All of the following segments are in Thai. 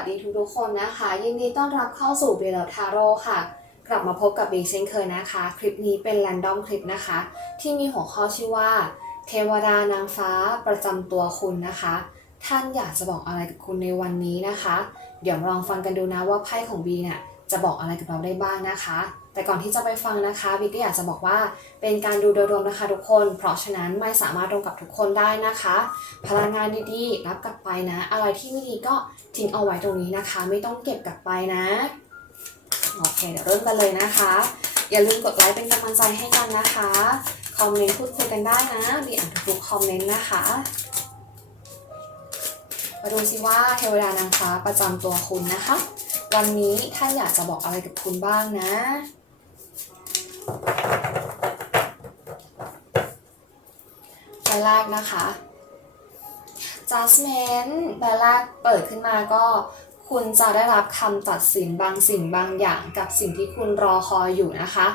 สวัสดีทุกๆคนนะคะ ยินดีต้อนรับเข้าสู่เบลทาโร่ค่ะ กลับมาพบกับบีเช่นเคยนะคะ คลิปนี้เป็นแรนดอมคลิปนะคะ ที่มีหัวข้อชื่อว่า เทวดานางฟ้าประจำตัวคุณนะคะ ท่านอยากจะบอกอะไรกับคุณในวันนี้นะคะ เดี๋ยวลองฟังกันดูนะว่าไพ่ของบีเนี่ยจะบอกอะไรกับเราได้บ้างนะคะ แต่ก่อนที่จะไปฟังนะคะบีก็อยากจะบอกว่าเป็นการดูโดยรวมนะคะทุกคน เพราะฉะนั้นไม่สามารถตรงกับทุกคนได้นะคะ พลังงานดีๆ รับกลับไปนะ อะไรที่ไม่ดีก็ทิ้งเอาไว้ตรงนี้นะคะ ไม่ต้องเก็บกลับไปนะ โอเค เดี๋ยวเริ่มกันเลยนะคะ อย่าลืมกดไลค์เป็นกำลังใจให้กันนะคะ คอมเมนต์พูดคุยกันได้นะมีอ่านทุกคอมเมนต์นะคะ มาดูสิว่าเทวดานางฟ้าประจำตัวคุณนะคะวันนี้ท่านอยากจะบอกอะไรกับคุณบ้างนะ อันแรกนะคะ judgment แปลแรกเปิดขึ้นมาก็คุณจะได้รับคำตัดสินบางสิ่งบางอย่างกับสิ่งที่คุณรอคอยอยู่นะคะ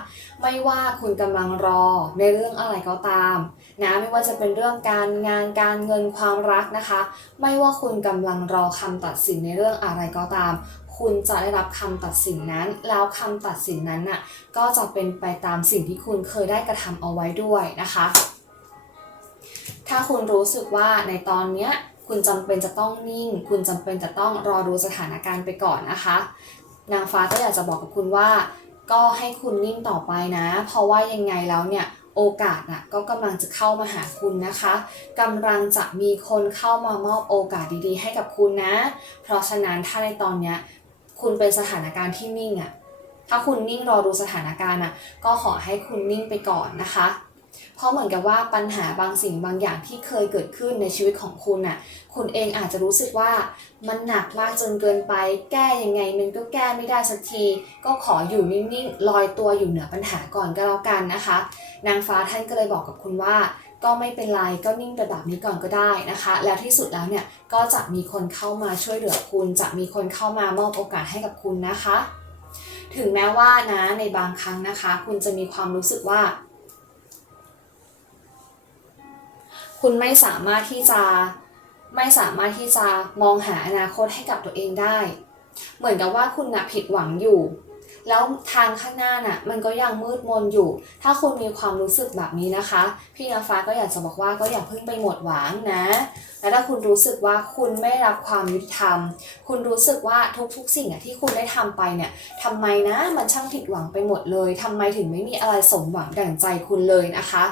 ไม่ว่าคุณกำลังรอในเรื่องอะไรก็ตามนะไม่ว่าจะเป็นเรื่องการงานการเงินความรักนะคะ ไม่ว่าคุณกำลังรอคำตัดสินในเรื่องอะไรก็ตาม คุณจะได้รับคำตัดสินนั้น แล้วคำตัดสินนั้นน่ะก็จะเป็นไปตามสิ่งที่คุณเคยได้กระทำเอาไว้ด้วยนะคะ ถ้าคุณรู้สึกว่าในตอนเนี้ยคุณจำเป็นจะต้องนิ่ง คุณจำเป็นจะต้องรอดูสถานการณ์ไปก่อนนะคะ นางฟ้าก็อยากจะบอกกับคุณว่า ก็ให้คุณนิ่งต่อไปนะ เพราะว่ายังไงแล้วเนี่ยโอกาสน่ะก็กำลังจะเข้ามาหาคุณนะคะกำลังจะมีคนเข้ามามอบโอกาสดีๆ ให้กับคุณนะ เพราะฉะนั้นถ้าในตอนเนี้ย คุณเป็นสถานการณ์ที่นิ่งอะถ้าคุณนิ่งรอดูสถานการณ์อะก็ขอให้คุณนิ่งไปก่อนนะคะ เพราะเหมือนกับว่าปัญหาบางสิ่งบางอย่างที่เคยเกิดขึ้นในชีวิตของคุณน่ะ คุณเองอาจจะรู้สึกว่ามันหนักมากจนเกินไป แก้ยังไงมันก็แก้ไม่ได้สักที ก็ขออยู่นิ่งๆลอยตัวอยู่เหนือปัญหาก่อนก็แล้วกันนะคะ นางฟ้าท่านก็เลยบอกกับคุณว่า ก็ไม่เป็นไรก็นิ่งไปแบบนี้ก่อนก็ได้นะคะ แล้วที่สุดแล้วเนี่ยก็จะมีคนเข้ามาช่วยเหลือคุณ จะมีคนเข้ามามอบโอกาสให้กับคุณนะคะ ถึงแม้ว่านะในบางครั้งนะคะ คุณจะมีความรู้สึกว่า คุณไม่สามารถที่จะไม่สามารถที่จะมองหาอนาคตให้กับตัวเองได้ เหมือนกับว่าคุณนะผิดหวังอยู่ แล้วทางข้างหน้าน่ะมันก็ยังมืดมนอยู่ ถ้าคุณมีความรู้สึกแบบนี้นะคะ พี่นางฟ้าก็อยากจะบอกว่าก็อย่าเพิ่งไปหมดหวังนะและถ้าคุณรู้สึกว่าคุณไม่รับความยุติธรรม คุณรู้สึกว่าทุกๆสิ่งอะที่คุณได้ทำไปเนี่ยทำไมนะมันช่างผิดหวังไปหมดเลยทำไมถึงไม่มีอะไรสมหวังดั่งใจคุณเลยนะคะ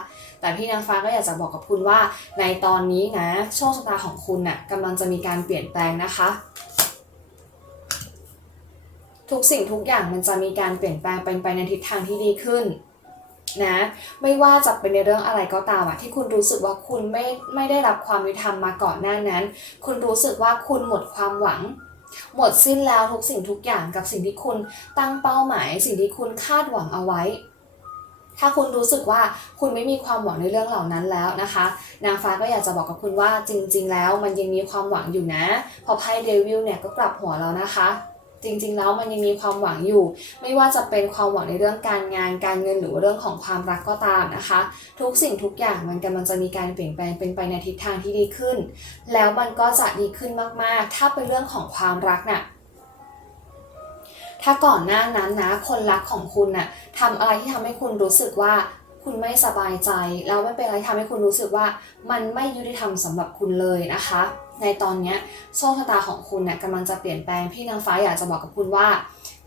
แต่พี่นางฟ้าก็อยากจะบอกกับคุณว่า ในตอนนี้นะโชคชะตาของคุณน่ะกำลังจะมีการเปลี่ยนแปลงนะคะ ทุกสิ่งทุกอย่างมันจะมีการเปลี่ยนแปลงเป็นไปในทิศทางที่ดีขึ้นนะไม่ว่าจะเป็นในเรื่องอะไรก็ตามอะที่คุณรู้สึกว่าคุณไม่ไม่ได้รับความยุติธรรมมาก่อนหน้านั้น คุณรู้สึกว่าคุณหมดความหวัง หมดสิ้นแล้วทุกสิ่งทุกอย่างกับสิ่งที่คุณตั้งเป้าหมาย สิ่งที่คุณคาดหวังเอาไว้ ถ้าคุณรู้สึกว่าคุณไม่มีความหวังในเรื่องเหล่านั้นแล้วนะคะ นางฟ้าก็อยากจะบอกกับคุณว่าจริง ๆ แล้วมันยังมีความหวังอยู่นะ พอไพ่เดวิลเนี่ยก็กลับหัวแล้วนะคะ จริง ๆ แล้วมันยังมีความหวังอยู่ ไม่ว่าจะเป็นความหวังในเรื่องการงานการเงินหรือว่าเรื่องของความรักก็ตามนะคะ ทุกสิ่งทุกอย่างมันกำลังจะมีการเปลี่ยนแปลงเป็นไปในทิศทางที่ดีขึ้น แล้วมันก็จะดีขึ้นมากๆ ถ้าเป็นเรื่องของความรักน่ะถ้าก่อนหน้านั้นนะคนรักของคุณน่ะทำอะไรที่ทำให้คุณรู้สึกว่า คุณไม่สบายใจ แล้วไม่เป็นอะไรที่ทำให้คุณรู้สึกว่ามันไม่ยุติธรรมสำหรับคุณเลยนะคะ ในตอนนี้โชคชะตาของคุณเนี่ยกำลังจะเปลี่ยนแปลงพี่นางฟ้าอยากจะบอกกับคุณว่า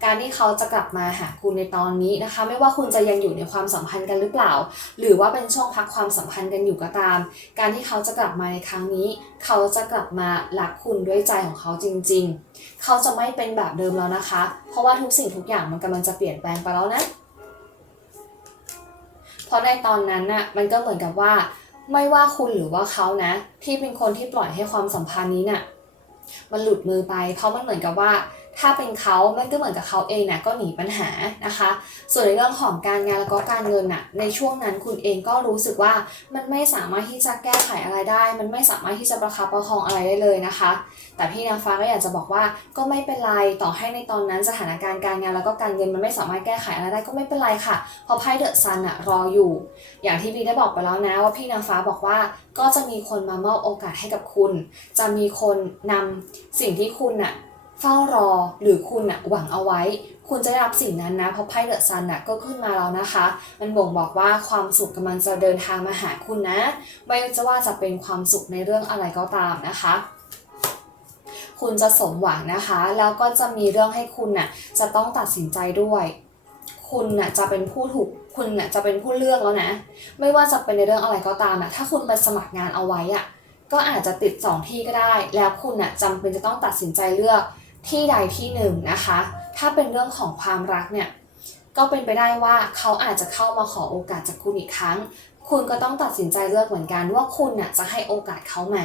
การที่เขาจะกลับมาหาคุณในตอนนี้นะคะ ไม่ว่าคุณจะยังอยู่ในความสัมพันธ์กันหรือเปล่า หรือว่าเป็นช่วงพักความสัมพันธ์กันอยู่ก็ตาม การที่เขาจะกลับมาในครั้งนี้ เขาจะกลับมารักคุณด้วยใจของเขาจริง ๆ เขาจะไม่เป็นแบบเดิมแล้วนะคะ เพราะว่าทุกสิ่งทุกอย่างมันกำลังจะเปลี่ยนแปลงไปแล้วนะ เพราะในตอนนั้นน่ะมันก็เหมือนกับว่า ไม่ว่าคุณหรือว่าเขานะ ที่เป็นคนที่ปล่อยให้ความสัมพันธ์นี้น่ะมันหลุดมือไป เพราะมันเหมือนกับว่า ถ้าเป็นเขามันก็เหมือนกับเขาเองนี่ยก็หนีปัญหานะคะ ส่วนในเรื่องของการงานแล้วก็การเงินน่ะ ในช่วงนั้นคุณเองก็รู้สึกว่ามันไม่สามารถที่จะแก้ไขอะไรได้ มันไม่สามารถที่จะประคับประคองอะไรได้เลยนะคะ แต่พี่นางฟ้าก็อยากจะบอกว่าก็ไม่เป็นไร ต่อให้ในตอนนั้นสถานการณ์การงานแล้วก็การเงินมันไม่สามารถแก้ไขอะไรได้ก็ไม่เป็นไรค่ะ เพราะไพ่เดอะซันอะรออยู่ อย่างที่บีได้บอกไปแล้วนะว่าพี่นางฟ้าบอกว่าก็จะมีคนมามอบโอกาสให้กับคุณ จะมีคนนำสิ่งที่คุณอะ เฝ้ารอหรือคุณอะหวังเอาไว้ คุณจะได้รับสิ่งนั้นนะเพราะไพ่เดอะซันอะก็ขึ้นมาแล้วนะคะ มันบ่งบอกว่าความสุขกำลังจะเดินทางมาหาคุณนะ ไม่ว่าจะว่าจะเป็นความสุขในเรื่องอะไรก็ตามนะคะคุณจะสมหวังนะคะ แล้วก็จะมีเรื่องให้คุณน่ะจะต้องตัดสินใจด้วย คุณน่ะจะเป็นผู้ถูกคุณน่ะจะเป็นผู้เลือกแล้วนะ ไม่ว่าจะเป็นในเรื่องอะไรก็ตามน่ะถ้าคุณไปสมัครงานเอาไว้อะก็อาจจะติดสองที่ก็ได้ แล้วคุณน่ะจำเป็นจะต้องตัดสินใจเลือก ที่ใดที่หนึ่งนะคะ ถ้าเป็นเรื่องของความรักเนี่ยก็เป็นไปได้ว่าเขาอาจจะเข้ามาขอโอกาสจากคุณอีกครั้ง คุณก็ต้องตัดสินใจเลือกเหมือนกันว่าคุณน่ะจะให้โอกาสเขาไหม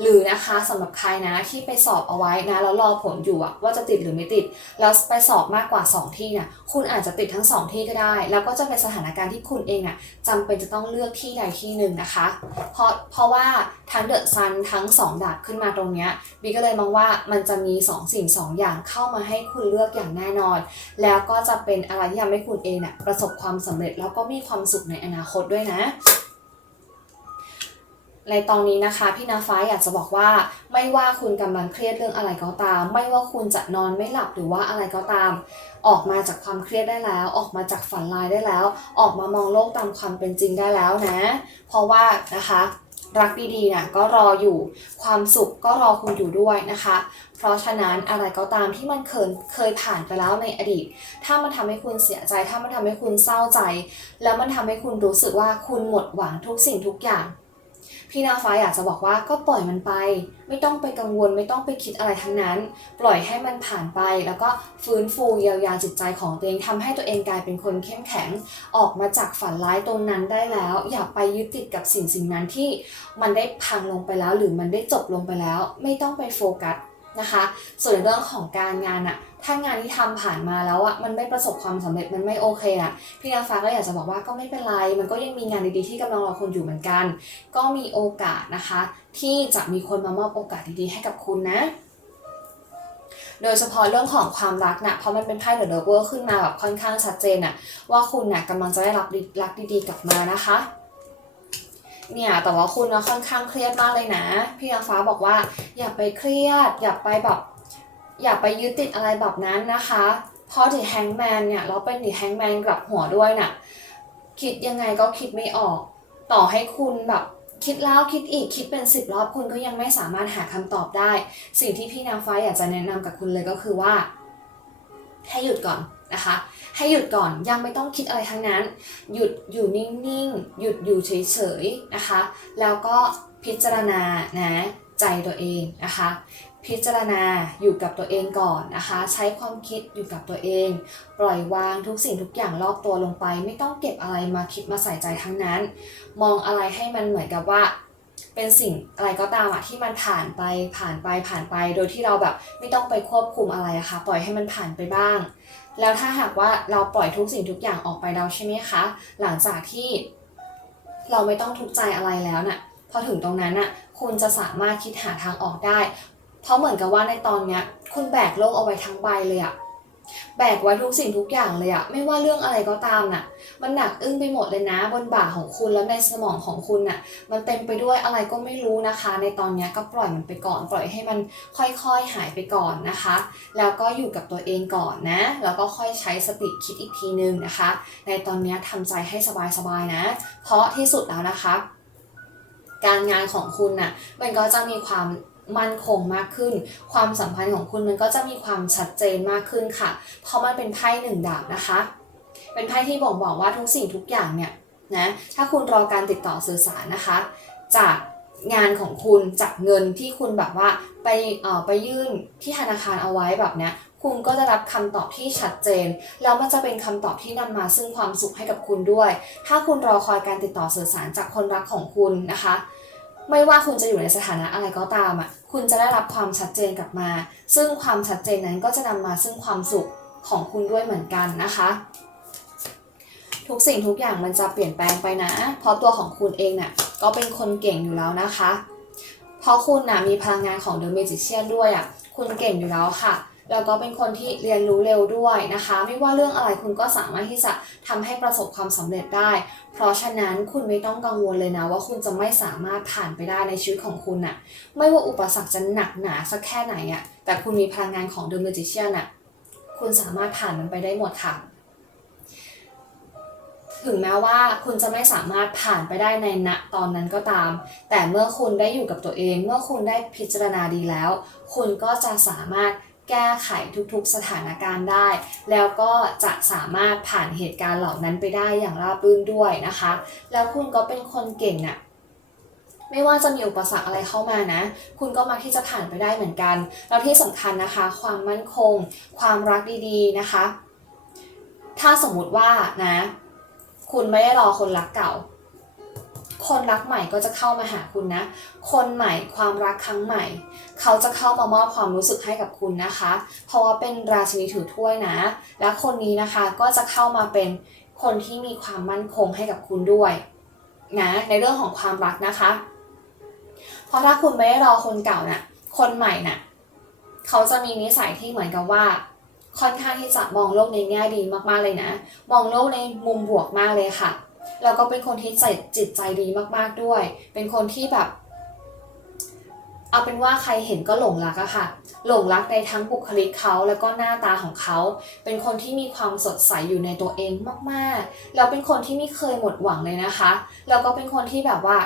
หรือนะคะสำหรับใครนะที่ไปสอบเอาไว้นะแล้วรอผลอยู่ว่าจะติดหรือไม่ติด แล้วไปสอบมากกว่า 2 ที่เนี่ยคุณอาจจะติดทั้ง 2 ที่ก็ได้ แล้วก็จะเป็นสถานการณ์ที่คุณเองอะจำเป็นจะต้องเลือกที่ใดที่หนึ่งนะคะ เพราะเพราะว่าทั้งเดอะซันทั้ง 2ดาบขึ้นมาตรงเนี้ยบีก็เลยมองว่ามันจะมี 2 สิ่ง 2 อย่างเข้ามาให้คุณเลือกอย่างแน่นอน แล้วก็จะเป็นอะไรที่ทำให้คุณเองเนี่ยประสบความสำเร็จแล้วก็มีความสุขในอนาคตด้วยนะ ในตอนนี้นะคะ พี่นาฟ้าอยากจะบอกว่า ไม่ว่าคุณกำลังเครียดเรื่องอะไรก็ตาม ไม่ว่าคุณจะนอนไม่หลับหรือว่าอะไรก็ตาม ออกมาจากความเครียดได้แล้ว ออกมาจากฝันลายได้แล้ว ออกมามองโลกตามความเป็นจริงได้แล้วนะ เพราะว่านะคะรักดีๆนะก็รออยู่ความสุขก็รอคุณอยู่ด้วยนะคะ เพราะฉะนั้นอะไรก็ตามที่มันเคยเคยผ่านไปแล้วในอดีต ถ้ามันทำให้คุณเสียใจ ถ้ามันทำให้คุณเศร้าใจ แล้วมันทำให้คุณรู้สึกว่าคุณหมดหวังทุกสิ่งทุกอย่าง พี่นาฟ้าอยากจะบอกว่าก็ปล่อยมันไป ไม่ต้องไปกังวลไม่ต้องไปคิดอะไรทั้งนั้น ปล่อยให้มันผ่านไป แล้วก็ฟื้นฟูเยียวยาจิตใจของตัวเองทำให้ตัวเองกลายเป็นคนเข้มแข็ง ออกมาจากฝันร้ายตรงนั้นได้แล้ว อย่าไปยึดติดกับสิ่งสิ่งนั้นที่มันได้พังลงไปแล้ว หรือมันได้จบลงไปแล้ว ไม่ต้องไปโฟกัส นะคะ ส่วนเรื่องของการงานอะถ้างานที่ทำผ่านมาแล้วอะมันไม่ประสบความสำเร็จมันไม่โอเคอะพี่นางฟ้าก็อยากจะบอกว่าก็ไม่เป็นไร มันก็ยังมีงานดีๆที่กำลังรอคุณอยู่เหมือนกัน ก็มีโอกาสนะคะ ที่จะมีคนมามอบโอกาสดีๆให้กับคุณนะโดยเฉพาะเรื่องของความรักนะเพราะมันเป็นไพ่เดอะเดเวอร์ขึ้นมาแบบค่อนข้างชัดเจนอะว่าคุณน่ะกำลังจะได้รับรักดีๆกลับมานะคะ เนี่ยแต่ว่าคุณนะค่อนข้างเครียดมากเลยนะ พี่นางฟ้าบอกว่าอย่าไปเครียด อย่าไปแบบอย่าไปยึดติดอะไรแบบนั้นนะคะเพราะถือแฮงแมนเนี่ยเราเป็นถือแฮงแมนกลับหัวด้วยน่ะคิดยังไงก็คิดไม่ออก ต่อให้คุณแบบคิดแล้วคิดอีกคิดเป็นสิบรอบคุณก็ยังไม่สามารถหาคำตอบได้ สิ่งที่พี่นางฟ้าอยากจะแนะนำกับคุณเลยก็คือว่าให้หยุดก่อน นะคะ ให้หยุดก่อนยังไม่ต้องคิดอะไรทั้งนั้น หยุดอยู่นิ่งๆ หยุดอยู่เฉยๆนะคะ แล้วก็พิจารณานะใจตัวเองนะคะ พิจารณาอยู่กับตัวเองก่อนนะคะ ใช้ความคิดอยู่กับตัวเอง ปล่อยวางทุกสิ่งทุกอย่างรอบตัวลงไป ไม่ต้องเก็บอะไรมาคิดมาใส่ใจทั้งนั้น มองอะไรให้มันเหมือนกับว่า เป็นสิ่งอะไรก็ตามอะที่มันผ่านไปผ่านไปผ่านไป โดยที่เราแบบไม่ต้องไปควบคุมอะไรอะค่ะ ปล่อยให้มันผ่านไปบ้าง แล้วถ้าหากว่าเราปล่อยทุกสิ่งทุกอย่างออกไปแล้วใช่ไหมคะ หลังจากที่เราไม่ต้องทุกข์ใจอะไรแล้วน่ะพอถึงตรงนั้นน่ะคุณจะสามารถคิดหาทางออกได้ เพราะเหมือนกับว่าในตอนเนี้ย คุณแบกโลกเอาไว้ทั้งใบเลยอะ แบกไว้ทุกสิ่งทุกอย่างเลยอะไม่ว่าเรื่องอะไรก็ตามน่ะ มันหนักอึ้งไปหมดเลยนะ บนบ่าของคุณแล้วในสมองของคุณน่ะ มันเต็มไปด้วยอะไรก็ไม่รู้นะคะ ในตอนนี้ก็ปล่อยมันไปก่อน ปล่อยให้มันค่อยๆหายไปก่อนนะคะ แล้วก็อยู่กับตัวเองก่อนนะ แล้วก็ค่อยใช้สติคิดอีกทีนึงนะคะ ในตอนนี้ยทำใจให้สบายๆนะ เพราะที่สุดแล้วนะคะ การงานของคุณน่ะ มันก็จะมีความ มั่นคงมากขึ้น ความสัมพันธ์ของคุณมันก็จะมีความชัดเจนมากขึ้นค่ะ เพราะมันเป็นไพ่หนึ่งดาบนะคะ เป็นไพ่ที่บ่งบอกว่าทุกสิ่งทุกอย่างเนี่ยนะถ้าคุณรอการติดต่อสื่อสารนะคะ จากงานของคุณจากเงินที่คุณแบบว่าไปเอ่อไปยื่นที่ธนาคารเอาไว้แบบเนี้ยคุณก็จะรับคำตอบที่ชัดเจน แล้วมันจะเป็นคำตอบที่นำมาซึ่งความสุขให้กับคุณด้วย ถ้าคุณรอคอยการติดต่อสื่อสารจากคนรักของคุณนะคะ ไม่ว่าคุณจะอยู่ในสถานะอะไรก็ตามอะคุณจะได้รับความชัดเจนกลับมา ซึ่งความชัดเจนนั้นก็จะนำมาซึ่งความสุขของคุณด้วยเหมือนกันนะคะ ทุกสิ่งทุกอย่างมันจะเปลี่ยนแปลงไปนะ เพราะตัวของคุณเองน่ะก็เป็นคนเก่งอยู่แล้วนะคะ เพราะคุณน่ะมีพลังงานของ The Magician ด้วยอะคุณเก่งอยู่แล้วค่ะ แล้วก็เป็นคนที่เรียนรู้เร็วด้วยนะคะ ไม่ว่าเรื่องอะไรคุณก็สามารถที่จะทำให้ประสบความสำเร็จได้ เพราะฉะนั้นคุณไม่ต้องกังวลเลยนะว่าคุณจะไม่สามารถผ่านไปได้ในชีวิตของคุณน่ะไม่ว่าอุปสรรคจะหนักหนาสักแค่ไหนอะแต่คุณมีพลังงานของ The Magician น่ะคุณสามารถผ่านมันไปได้หมดค่ะถึงแม้ว่าคุณจะไม่สามารถผ่านไปได้ในณตอนนั้นก็ตาม แต่เมื่อคุณได้อยู่กับตัวเอง เมื่อคุณได้พิจารณาดีแล้ว คุณก็จะสามารถ แก้ไขทุกๆสถานการณ์ได้ แล้วก็จะสามารถผ่านเหตุการณ์เหล่านั้นไปได้อย่างราบรื่นด้วยนะคะ แล้วคุณก็เป็นคนเก่งน่ะไม่ว่าจะมีอุปสรรคอะไรเข้ามานะ คุณก็มักที่จะผ่านไปได้เหมือนกัน แล้วที่สำคัญนะคะ ความมั่นคง ความรักดีๆนะคะ ถ้าสมมุติว่านะ คุณไม่ได้รอคนรักเก่า คนรักใหม่ก็จะเข้ามาหาคุณนะ คนใหม่ความรักครั้งใหม่ เขาจะเข้ามามอบความรู้สึกให้กับคุณนะคะ เพราะว่าเป็นราชินีถือถ้วยนะ และคนนี้นะคะก็จะเข้ามาเป็นคนที่มีความมั่นคงให้กับคุณด้วยนะในเรื่องของความรักนะคะ เพราะถ้าคุณไม่ได้รอคนเก่าน่ะ คนใหม่น่ะ เขาจะมีนิสัยที่เหมือนกับว่าค่อนข้างที่จะมองโลกในแง่ดีมากๆเลยนะ มองโลกในมุมบวกมากเลยค่ะ แล้วก็เป็นคนที่ใจจิตใจดีมากๆด้วย เป็นคนที่แบบ เอาเป็นว่าใครเห็นก็หลงรักอะค่ะ หลงรักในทั้งบุคลิกเขาแล้วก็หน้าตาของเขา เป็นคนที่มีความสดใสอยู่ในตัวเองมากๆ แล้วเป็นคนที่ไม่เคยหมดหวังเลยนะคะ แล้วก็เป็นคนที่แบบว่า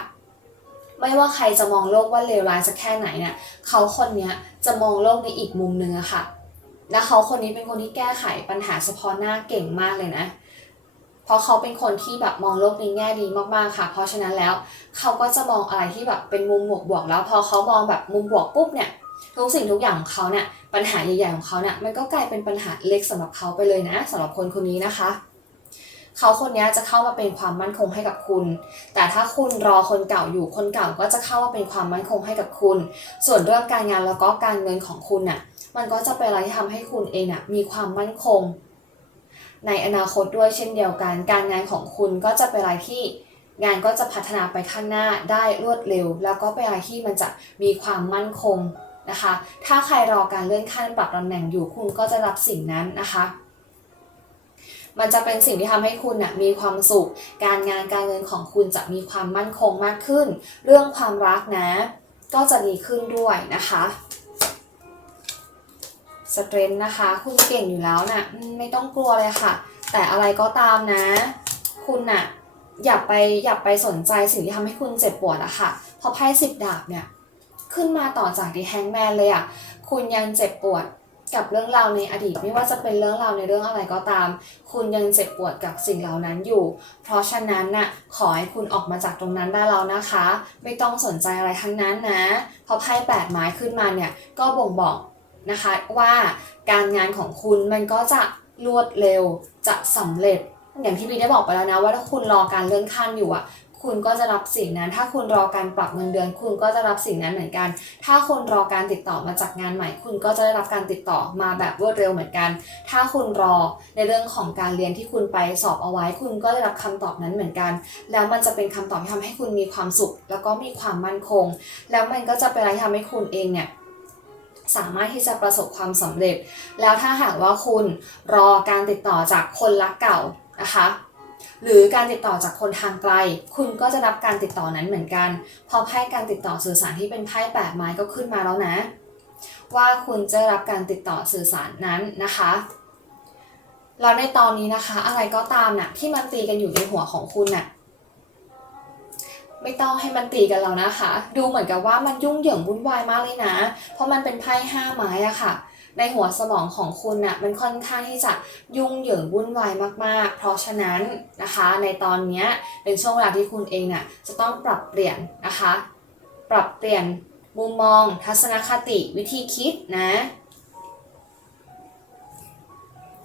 ไม่ว่าใครจะมองโลกว่าเลวร้ายสักแค่ไหนเนี่ยเขาคนเนี้ยจะมองโลกในอีกมุมนึงอะค่ะ และเขาคนนี้เป็นคนที่แก้ไขปัญหาเฉพาะหน้าเก่งมากเลยนะ เพราะเขาเป็นคนที่แบบมองโลกในแง่ดีมากๆค่ะ เพราะฉะนั้นแล้วเขาก็จะมองอะไรที่แบบเป็นมุมบวกบวกๆแล้วพอเขามองแบบมุมบวกปุ๊บเนี่ยทุกสิ่งทุกอย่างของเขาเนี่ยปัญหาใหญ่ๆของเขาเนี่ยมันก็กลายเป็นปัญหาเล็กสำหรับเขาไปเลยนะสำหรับคนคนนี้นะคะ เขาคนนี้จะเข้ามาเป็นความมั่นคงให้กับคุณ แต่ถ้าคุณรอคนเก่าอยู่คนเก่าก็จะเข้ามาเป็นความมั่นคงให้กับคุณ ส่วนเรื่องการงานแล้วก็การเงินของคุณน่ะมันก็จะเป็นอะไรที่ทำให้คุณเองน่ะมีความมั่นคง ในอนาคตด้วยเช่นเดียวกัน การงานของคุณก็จะเป็นอะไรที่งานก็จะพัฒนาไปข้างหน้าได้รวดเร็ว แล้วก็เป็นอะไรที่มันจะมีความมั่นคงนะคะ ถ้าใครรอการเลื่อนขั้นปรับตำแหน่งอยู่คุณก็จะรับสิ่งนั้นนะคะ มันจะเป็นสิ่งที่ทำให้คุณน่ะมีความสุข การงานการเงินของคุณจะมีความมั่นคงมากขึ้น เรื่องความรักนะ ก็จะดีขึ้นด้วยนะคะ สเตรนท์นะคะ คุณเก่งอยู่แล้วนะ่ะไม่ต้องกลัวเลยค่ะ แต่อะไรก็ตามนะ คุณน่ะอย่าไปอย่าไปสนใจสิ่งที่ทำให้คุณเจ็บปวดอะค่ะเพราะไพ่สิบดาบเนี่ยขึ้นมาต่อจากดีแฮงแมนเลยอะคุณยังเจ็บปวดกับเรื่องราวในอดีต ไม่ว่าจะเป็นเรื่องราวในเรื่องอะไรก็ตาม คุณยังเจ็บปวดกับสิ่งเหล่านั้นอยู่ เพราะฉะนั้นน่ะขอให้คุณออกมาจากตรงนั้นได้แล้วนะคะ ไม่ต้องสนใจอะไรทั้งนั้นนะเพราะไพ่แปดไม้ขึ้นมาเนี่ยก็บ่งบอก นะคะว่าการงานของคุณมันก็จะรวดเร็วจะสำเร็จ อย่างที่พีได้บอกไปแล้วนะว่าถ้าคุณรอการเลื่อนขั้นอยู่อะคุณก็จะรับสิ่งนั้น ถ้าคุณรอการปรับเงินเดือน คุณก็จะรับสิ่งนั้นเหมือนกัน ถ้าคุณรอการติดต่อมาจากงานใหม่ คุณก็จะได้รับการติดต่อมาแบบรวดเร็วเหมือนกัน ถ้าคุณรอในเรื่องของการเรียนที่คุณไปสอบเอาไว้ คุณก็ได้รับคำตอบนั้นเหมือนกัน แล้วมันจะเป็นคำตอบที่ทำให้คุณมีความสุข แล้วก็มีความมั่นคง แล้วมันก็จะเป็นอะไรที่ทำให้คุณเองเนี่ย สามารถที่จะประสบความสำเร็จ แล้วถ้าหากว่าคุณรอการติดต่อจากคนรักเก่านะคะหรือการติดต่อจากคนทางไกล คุณก็จะรับการติดต่อนั้นเหมือนกัน พอไพ่การติดต่อสื่อสารที่เป็นไพ่แปดไม้ก็ขึ้นมาแล้วนะ ว่าคุณจะรับการติดต่อสื่อสารนั้นนะคะแล้วในตอนนี้นะคะ อะไรก็ตามน่ะที่มันตีกันอยู่ในหัวของคุณน่ะ ไม่ต้องให้มันตีกันแล้วนะคะ ดูเหมือนกับว่ามันยุ่งเหยิงวุ่นวายมากเลยนะ เพราะมันเป็นไพ่ห้าไม้อะค่ะ ในหัวสมองของคุณน่ะมันค่อนข้างที่จะยุ่งเหยิงวุ่นวายมากๆ เพราะฉะนั้นนะคะ ในตอนนี้เป็นช่วงเวลาที่คุณเองน่ะจะต้องปรับเปลี่ยนนะคะ ปรับเปลี่ยนมุมมอง ทัศนคติวิธีคิดนะ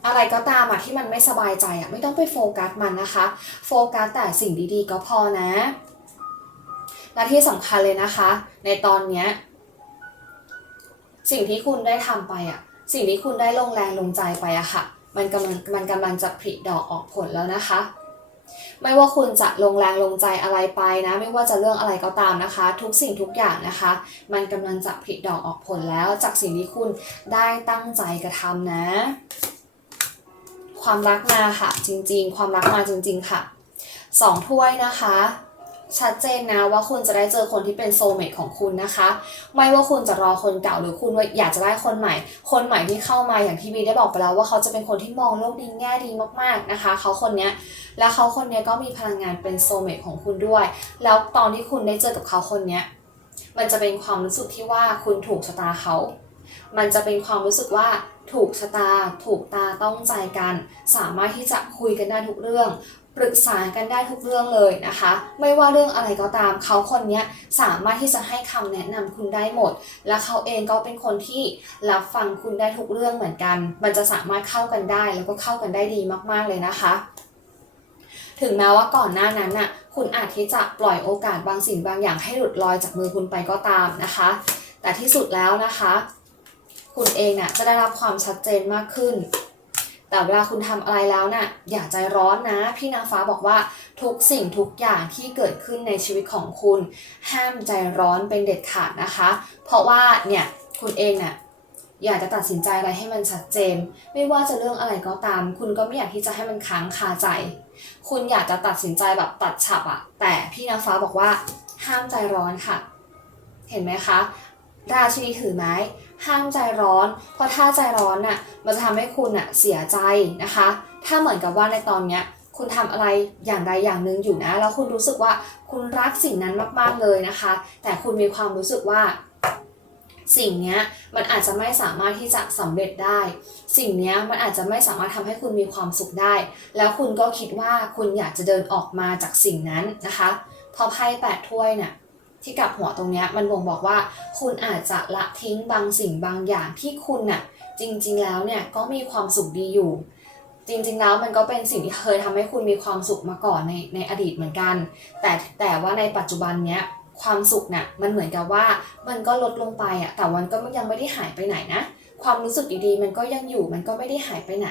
อะไรก็ตามอะที่มันไม่สบายใจอะไม่ต้องไปโฟกัสมันนะคะ โฟกัสแต่สิ่งดีๆก็พอนะ และที่สำคัญเลยนะคะ ในตอนเนี้ยสิ่งที่คุณได้ทำไปอะสิ่งที่คุณได้ลงแรงลงใจไปอะค่ะ มันกำลังมันกำลังจะผลิดอกออกผลแล้วนะคะ ไม่ว่าคุณจะลงแรงลงใจอะไรไปนะ ไม่ว่าจะเรื่องอะไรก็ตามนะคะ ทุกสิ่งทุกอย่างนะคะ มันกำลังจะผลิดอกออกผลแล้ว จากสิ่งที่คุณได้ตั้งใจกระทำนะ ความรักมาค่ะจริง ๆ ความรักมาจริง ๆ ค่ะสองถ้วยนะคะ ชัดเจนนะว่าคุณจะได้เจอคนที่เป็นโซเมตของคุณนะคะ ไม่ว่าคุณจะรอคนเก่าหรือคุณอยากจะได้คนใหม่ คนใหม่ที่เข้ามาอย่างที่บีได้บอกไปแล้วว่าเขาจะเป็นคนที่มองโลกดีแง่ดีมากๆนะคะ เขาคนนี้และเขาคนนี้ก็มีพลังงานเป็นโซเมตของคุณด้วย แล้วตอนที่คุณได้เจอกับเขาคนนี้มันจะเป็นความรู้สึกที่ว่าคุณถูกชะตาเขา มันจะเป็นความรู้สึกว่าถูกชะตา ถูกตาต้องใจกัน สามารถที่จะคุยกันได้ทุกเรื่อง ปรึกษากันได้ทุกเรื่องเลยนะคะ ไม่ว่าเรื่องอะไรก็ตาม เขาคนนี้สามารถที่จะให้คำแนะนำคุณได้หมด และเขาเองก็เป็นคนที่รับฟังคุณได้ทุกเรื่องเหมือนกัน มันจะสามารถเข้ากันได้แล้วก็เข้ากันได้ดีมากๆเลยนะคะ ถึงแม้ว่าก่อนหน้านั้นน่ะคุณอาจที่จะปล่อยโอกาสบางสิ่งบางอย่างให้หลุดลอยจากมือคุณไปก็ตามนะคะ แต่ที่สุดแล้วนะคะ คุณเองน่ะจะได้รับความชัดเจนมากขึ้น แต่เวลาคุณทำอะไรแล้วน่ะอย่าใจร้อนนะ พี่นางฟ้าบอกว่าทุกสิ่งทุกอย่างที่เกิดขึ้นในชีวิตของคุณ ห้ามใจร้อนเป็นเด็ดขาดนะคะ เพราะว่าเนี่ยคุณเองน่ะอยากจะตัดสินใจอะไรให้มันชัดเจน ไม่ว่าจะเรื่องอะไรก็ตาม คุณก็ไม่อยากที่จะให้มันค้างคาใจ คุณอยากจะตัดสินใจแบบตัดฉับอะแต่พี่นางฟ้าบอกว่าห้ามใจร้อนค่ะ เห็นไหมคะ ราชินีถือไม้ ห้ามใจร้อน เพราะถ้าใจร้อนน่ะมันจะทำให้คุณน่ะเสียใจนะคะ ถ้าเหมือนกับว่าในตอนเนี้ยคุณทำอะไรอย่างใดอย่างหนึ่งอยู่นะ แล้วคุณรู้สึกว่าคุณรักสิ่งนั้นมากๆเลยนะคะ แต่คุณมีความรู้สึกว่าสิ่งนี้มันอาจจะไม่สามารถที่จะสำเร็จได้ สิ่งนี้มันอาจจะไม่สามารถทำให้คุณมีความสุขได้ แล้วคุณก็คิดว่าคุณอยากจะเดินออกมาจากสิ่งนั้นนะคะพอไพ่แปดถ้วยเนี่ย ที่กลับหัวตรงนี้มันบ่งบอกว่า คุณอาจจะละทิ้งบางสิ่งบางอย่างที่คุณน่ะจริงๆแล้วเนี่ยก็มีความสุขดีอยู่ จริงๆแล้วมันก็เป็นสิ่งที่เคยทำให้คุณมีความสุขมาก่อนในในอดีตเหมือนกัน แต่แต่ว่าในปัจจุบันเนี้ยความสุขน่ะมันเหมือนกับว่ามันก็ลดลงไปอะแต่วันก็ยังไม่ได้หายไปไหนนะ ความรู้สึกดีๆ มันก็ยังอยู่มันก็ไม่ได้หายไปไหน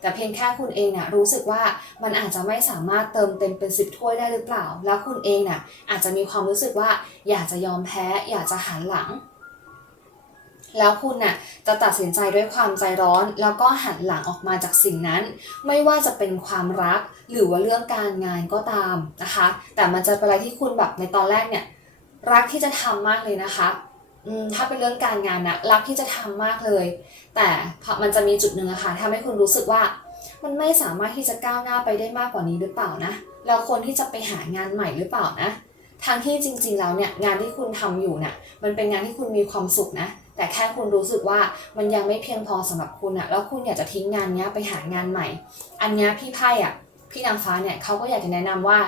แต่เพียงแค่คุณเองเนี่ยรู้สึกว่ามันอาจจะไม่สามารถเติมเต็มเป็นสิบถ้วยได้หรือเปล่า แล้วคุณเองน่ะอาจจะมีความรู้สึกว่าอยากจะยอมแพ้ อยากจะหันหลังแล้วคุณน่ะจะตัดสินใจด้วยความใจร้อน แล้วก็หันหลังออกมาจากสิ่งนั้น ไม่ว่าจะเป็นความรักหรือว่าเรื่องการงานก็ตามนะคะ แต่มันจะเป็นอะไรที่คุณแบบในตอนแรกเนี่ยรักที่จะทำมากเลยนะคะ ถ้าเป็นเรื่องการงานนะรักที่จะทำมากเลย แต่มันจะมีจุดหนึ่งอะค่ะทำให้คุณรู้สึกว่า มันไม่สามารถที่จะก้าวหน้าไปได้มากกว่านี้หรือเปล่านะเราควรที่จะไปหางานใหม่หรือเปล่านะทางที่จริง ๆ แล้วเนี่ยงานที่คุณทำอยู่เนี่ยมันเป็นงานที่คุณมีความสุขนะ แต่แค่คุณรู้สึกว่ามันยังไม่เพียงพอสำหรับคุณอะแล้วคุณอยากจะทิ้งงานเนี้ยไปหางานใหม่ อันนี้พี่ไพ่อะพี่นางฟ้าเนี่ยเขาก็อยากจะแนะนำว่า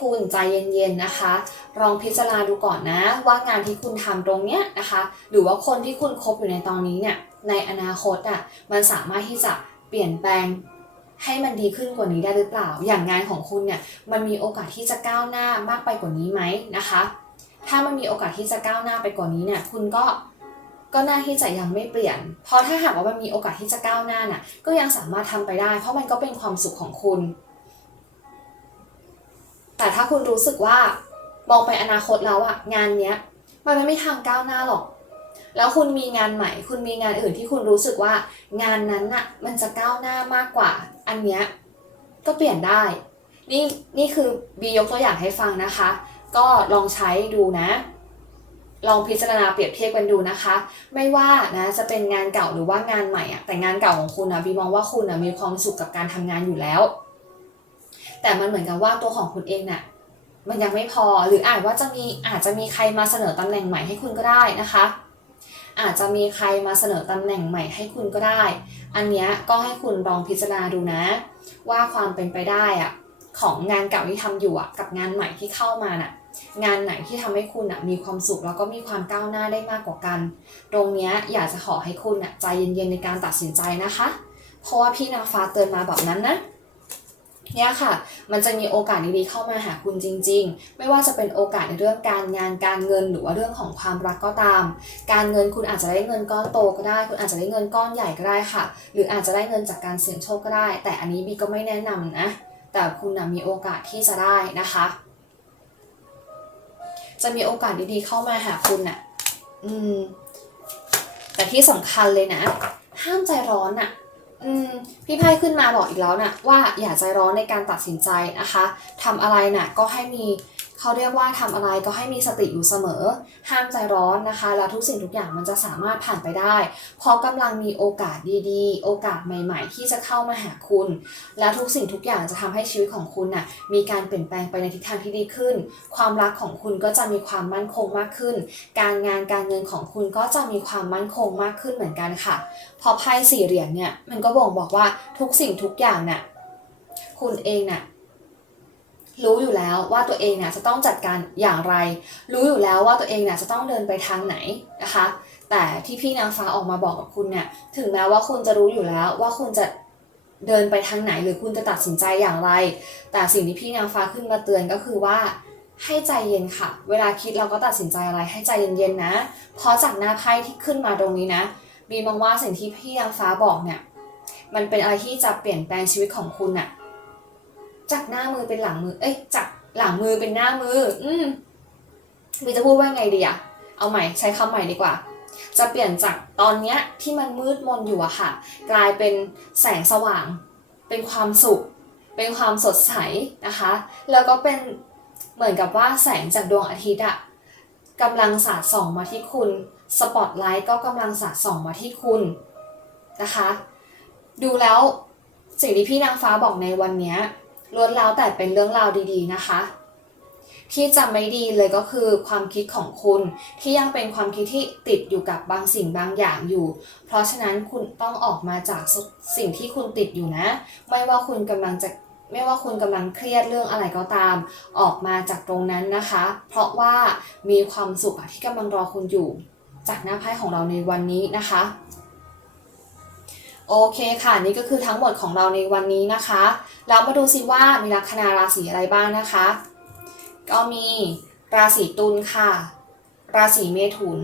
คุณใจเย็นๆนะคะ ลองพิจารณาดูก่อนนะ ว่างานที่คุณทำตรงเนี้ยนะคะ หรือว่าคนที่คุณคบอยู่ในตอนนี้เนี่ยในอนาคตอะมันสามารถที่จะเปลี่ยนแปลงให้มันดีขึ้นกว่านี้ได้หรือเปล่า อย่างงานของคุณเนี่ยมันมีโอกาสที่จะก้าวหน้ามากไปกว่านี้ไหมนะคะ ถ้ามันมีโอกาสที่จะก้าวหน้าไปกว่านี้เนี่ยคุณก็ก็น่าที่จะยังไม่เปลี่ยน เพราะถ้าหากว่ามันมีโอกาสที่จะก้าวหน้าน่ะก็ยังสามารถทำไปได้ เพราะมันก็เป็นความสุขของคุณ แต่ถ้าคุณรู้สึกว่ามองไปอนาคตแล้วอะงานเนี้ย มันไม่มีทางก้าวหน้าหรอก แล้วคุณมีงานใหม่ คุณมีงานอื่นที่คุณรู้สึกว่างานนั้นน่ะมันจะก้าวหน้ามากกว่า อันเนี้ยก็เปลี่ยนได้ นี่นี่คือบียกตัวอย่างให้ฟังนะคะ ก็ลองใช้ดูนะ ลองพิจารณาเปรียบเทียบกันดูนะคะ ไม่ว่านะจะเป็นงานเก่าหรือว่างานใหม่อะแต่งานเก่าของคุณนะบีมองว่าคุณนะมีความสุขกับการทำงานอยู่แล้ว แต่มันเหมือนกับว่าตัวของคุณเองน่ะมันยังไม่พอหรืออาจว่าจะมีอาจจะมีใครมาเสนอตำแหน่งใหม่ให้คุณก็ได้นะคะ อาจจะมีใครมาเสนอตำแหน่งใหม่ให้คุณก็ได้ อันเนี้ยก็ให้คุณลองพิจารณาดูนะ ว่าความเป็นไปได้อะของงานเก่าที่ทำอยู่อะกับงานใหม่ที่เข้ามาน่ะงานไหนที่ทำให้คุณอะมีความสุขแล้วก็มีความก้าวหน้าได้มากกว่ากัน ตรงเนี้ยอยากจะขอให้คุณอะใจเย็นๆในการตัดสินใจนะคะ เพราะว่าพี่นางฟ้าเตือนมาแบบนั้นนะ เนี่ยค่ะ มันจะมีโอกาสดีๆเข้ามาหาคุณจริง ๆ ไม่ว่าจะเป็นโอกาสในเรื่องการงานการเงินหรือว่าเรื่องของความรักก็ตาม การเงินคุณอาจจะได้เงินก้อนโตก็ได้ คุณอาจจะได้เงินก้อนใหญ่ก็ได้ค่ะ หรืออาจจะได้เงินจากการเสี่ยงโชคก็ได้ แต่อันนี้บีก็ไม่แนะนำนะ แต่คุณนะมีโอกาสที่จะได้นะคะ จะมีโอกาสดีๆเข้ามาหาคุณน่ะอืมแต่ที่สำคัญเลยนะ ห้ามใจร้อนน่ะ อืมพี่ไพ่ขึ้นมาบอกอีกแล้วนะว่าอย่าใจร้อนในการตัดสินใจนะคะทำอะไรน่ะก็ให้มี เขาเรียกว่าทำอะไรก็ให้มีสติอยู่เสมอ ห้ามใจร้อนนะคะ แล้วทุกสิ่งทุกอย่างมันจะสามารถผ่านไปได้ เพราะกำลังมีโอกาสดีๆ โอกาสใหม่ ๆ ที่จะเข้ามาหาคุณ และทุกสิ่งทุกอย่างจะทำให้ชีวิตของคุณน่ะมีการเปลี่ยนแปลงไปในทิศทางที่ดีขึ้น ความรักของคุณก็จะมีความมั่นคงมากขึ้น การงานการเงินของคุณก็จะมีความมั่นคงมากขึ้นเหมือนกันค่ะ พอไพ่สี่เหรียญเนี่ยมันก็บ่งบอกว่าทุกสิ่งทุกอย่างน่ะคุณเองน่ะ รู้อยู่แล้วว่าตัวเองน่ะจะต้องจัดการอย่างไร รู้อยู่แล้วว่าตัวเองน่ะจะต้องเดินไปทางไหนนะคะ แต่ที่พี่นางฟ้าออกมาบอกกับคุณเนี่ยถึงแม้ว่าคุณจะรู้อยู่แล้วว่าคุณจะเดินไปทางไหนหรือคุณจะตัดสินใจอย่างไร แต่สิ่งที่พี่นางฟ้าขึ้นมาเตือนก็คือว่าให้ใจเย็นค่ะ เวลาคิดเราก็ตัดสินใจอะไรให้ใจเย็นๆนะ เพราะจากหน้าไพ่ที่ขึ้นมาตรงนี้นะ บีมองว่าสิ่งที่พี่นางฟ้าบอกเนี่ย มันเป็นอะไรที่จะเปลี่ยนแปลงชีวิตของคุณน่ะ จากหน้ามือเป็นหลังมือ เอ้ย จากหลังมือเป็นหน้ามือ อืมบีจะพูดว่าไงดีอะเอาใหม่ใช้คำใหม่ดีกว่า จะเปลี่ยนจากตอนเนี้ยที่มันมืดมนอยู่อะค่ะ กลายเป็นแสงสว่าง เป็นความสุข เป็นความสดใสนะคะ แล้วก็เป็นเหมือนกับว่าแสงจากดวงอาทิตย์อะกำลังสาดส่องมาที่คุณ สปอตไลท์ก็กำลังสาดส่องมาที่คุณนะคะ ดูแล้วสิ่งที่พี่นางฟ้าบอกในวันเนี้ย ล้วนแล้วแต่เป็นเรื่องราวดีๆนะคะ ที่จะไม่ดีเลยก็คือความคิดของคุณที่ยังเป็นความคิดที่ติดอยู่กับบางสิ่งบางอย่างอยู่ เพราะฉะนั้นคุณต้องออกมาจากสิ่งที่คุณติดอยู่นะ ไม่ว่าคุณกำลังจะไม่ว่าคุณกำลังเครียดเรื่องอะไรก็ตาม ออกมาจากตรงนั้นนะคะ เพราะว่ามีความสุขที่กำลังรอคุณอยู่ จากหน้าไพ่ของเราในวันนี้นะคะ โอเคค่ะ นี่ก็คือทั้งหมดของเราในวันนี้นะคะแล้วมาดูสิว่ามีลัคนาราศีอะไรบ้างนะคะ ก็มีราศีตุลค่ะ ราศีเมถุน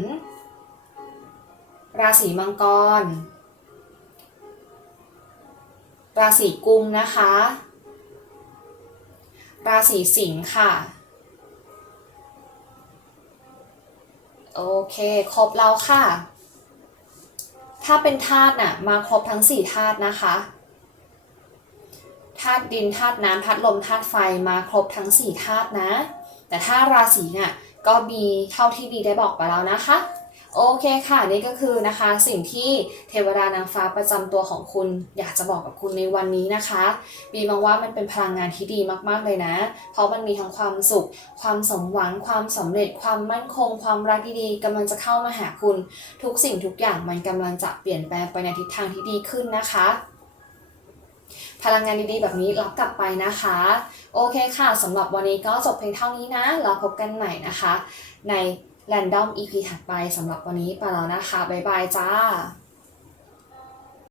ราศีมังกร ราศีกุมนะคะ ราศีสิงค์ค่ะ โอเค ครบแล้วค่ะ ถ้าเป็นธาตุน่ะมาครบทั้ง4ธาตุนะคะธาตุดินธาตุน้ำธาตุลมธาตุไฟมาครบทั้ง4ธาตุนะ แต่ถ้าราศีน่ะก็มีเท่าที่บีได้บอกไปแล้วนะคะ โอเคค่ะนี่ก็คือนะคะสิ่งที่เทวดานางฟ้าประจำตัวของคุณ อยากจะบอกกับคุณในวันนี้นะคะบีมองว่ามันเป็นพลังงานที่ดีมากๆเลยนะ เพราะมันมีทั้งความสุข ความสมหวัง ความสำเร็จ ความมั่นคง ความรักดีๆกำลังจะเข้ามาหาคุณ ทุกสิ่งทุกอย่างมันกำลังจะเปลี่ยนแปลงไปในทิศทางที่ดีขึ้นนะคะพลังงานดีๆ แบบนี้รับกลับไปนะคะ โอเคค่ะสำหรับวันนี้ก็จบเพียงเท่านี้นะ เราพบกันใหม่นะคะ ใน แรนดอม EP ถัดไปสำหรับวันนี้ไปแล้วนะคะ บ๊ายบายจ้า